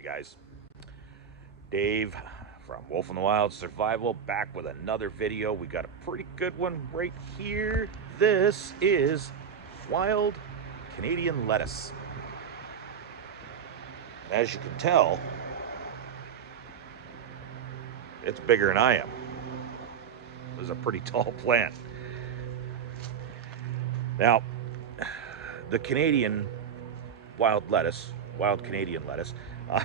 Hey guys, Dave from Wolf in the Wild Survival back with another video. We got a pretty good one right here. This is wild Canadian lettuce. As you can tell, it's bigger than I am. This is a pretty tall plant. Now, the Canadian wild Canadian lettuce, uh,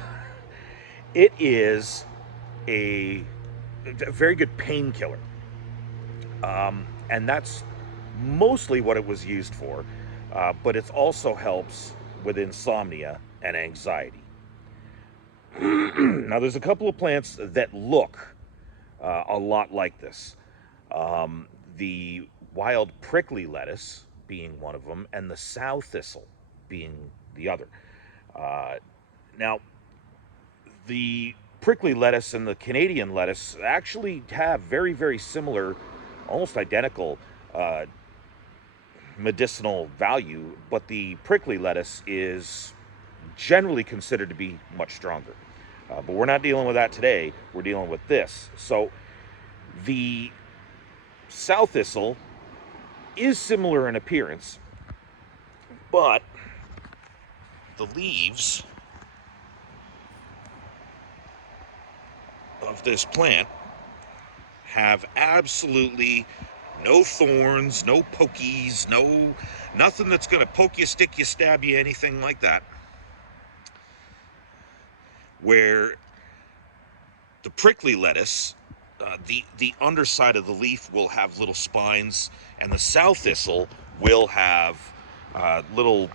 it is a very good painkiller. And that's mostly what it was used for, but it also helps with insomnia and anxiety. Now, there's a couple of plants that look a lot like this. The wild prickly lettuce being one of them, and the sow thistle being the other. Uh, Now, the prickly lettuce and the Canadian lettuce actually have very, very similar, almost identical uh, medicinal value, but the prickly lettuce is generally considered to be much stronger. But we're not dealing with that today. We're dealing with this. So the sow thistle is similar in appearance, but the leaves of this plant have absolutely no thorns, no pokies, nothing that's going to poke you, stick you, stab you, anything like that. Where the prickly lettuce, the underside of the leaf will have little spines, and the sow thistle will have little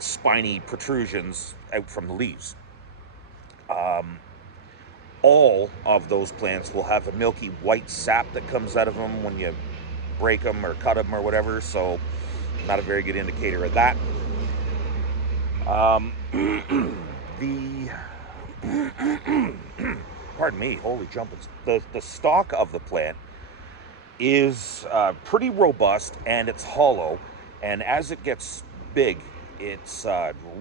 spiny protrusions out from the leaves. All of those plants will have a milky white sap that comes out of them when you break them or cut them or whatever, so not a very good indicator of that. The pardon me, holy jumpers. The stalk of the plant is pretty robust, and it's hollow, and as it gets big, it's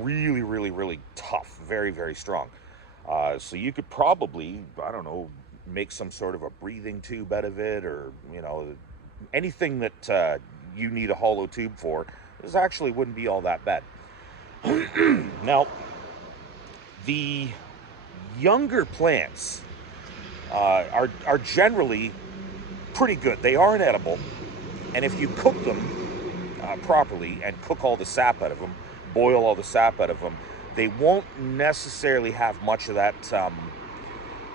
really, really, really tough, very, very strong. So you could probably, I don't know, make some sort of a breathing tube out of it, or, you know, anything that you need a hollow tube for. This actually wouldn't be all that bad. Now, the younger plants are generally pretty good. They aren't edible, and if you cook them properly and cook all the sap out of them, boil all the sap out of them, they won't necessarily have much of that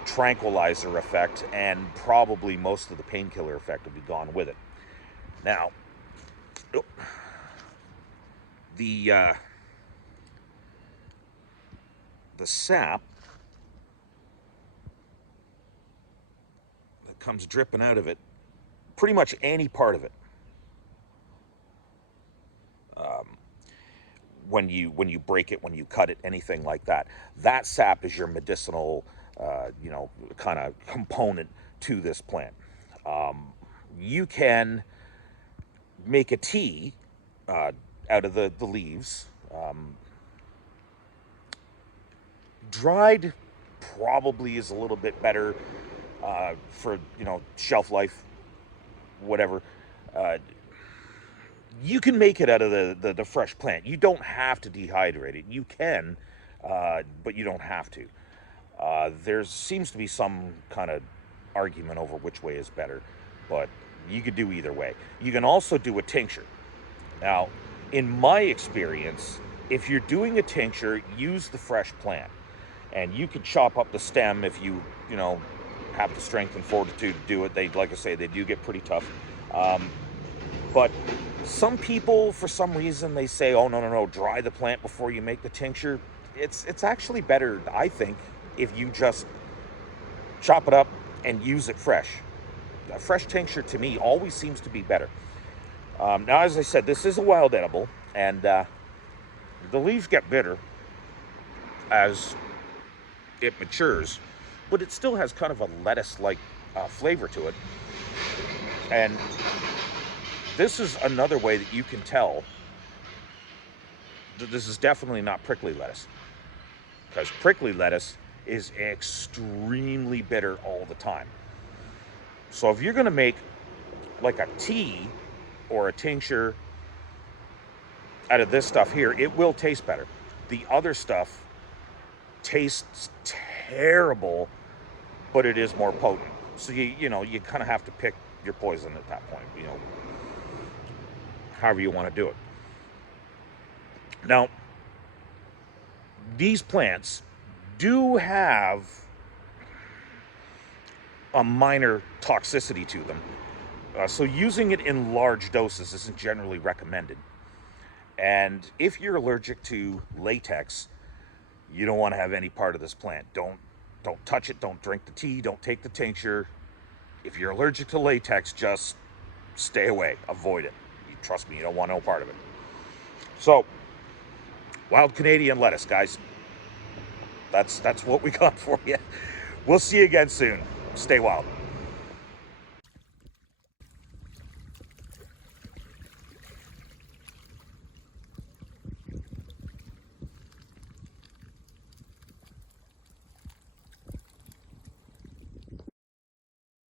tranquilizer effect, and probably most of the painkiller effect will be gone with it. Now, the sap that comes dripping out of it, pretty much any part of it, when you break it, when you cut it, anything like that, that sap is your medicinal, kind of component to this plant. You can make a tea out of the leaves. Dried probably is a little bit better for, shelf life, whatever. You can make it out of the fresh plant. You don't have to dehydrate it. You can, but you don't have to. There seems to be some kind of argument over which way is better, but you could do either way. You can also do a tincture. Now, in my experience, if you're doing a tincture, use the fresh plant. And you could chop up the stem if you have the strength and fortitude to do it. They, like I say, they do get pretty tough. But some people, for some reason, they say, oh, no, dry the plant before you make the tincture. It's actually better, I think, if you just chop it up and use it fresh. A fresh tincture, to me, always seems to be better. Now, as I said, this is a wild edible, and the leaves get bitter as it matures, but it still has kind of a lettuce-like flavor to it. And this is another way that you can tell that this is definitely not prickly lettuce. because prickly lettuce is extremely bitter all the time. So if you're going to make like a tea or a tincture out of this stuff here, it will taste better. The other stuff tastes terrible, but it is more potent. So you kind of have to pick your poison at that point. However you want to do it. Now, these plants do have a minor toxicity to them. So using it in large doses isn't generally recommended. And if you're allergic to latex, you don't want to have any part of this plant. Don't touch it, don't drink the tea, don't take the tincture. If you're allergic to latex, just stay away, avoid it. Trust me, you don't want no part of it. So, wild Canadian lettuce, guys. That's what we got for you. We'll see you again soon. Stay wild.